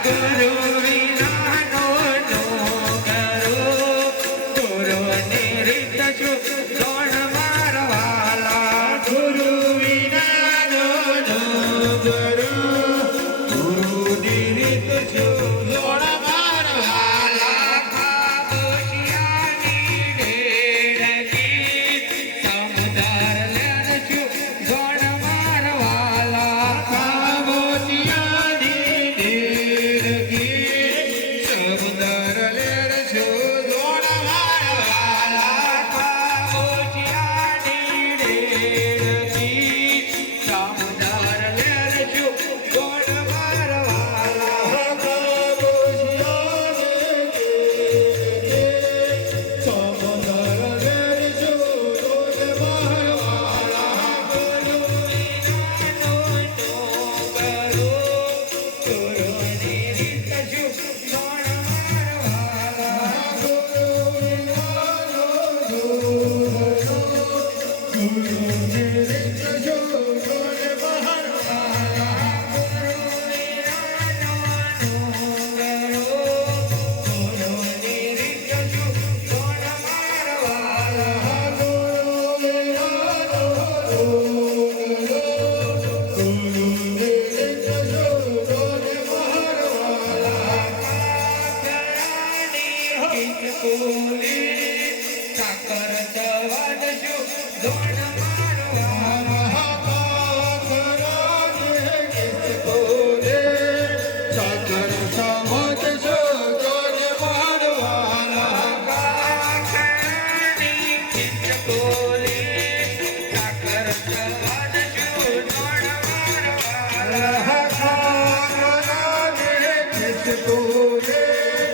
સાકર कोंबडी साखर चवाडशो दोन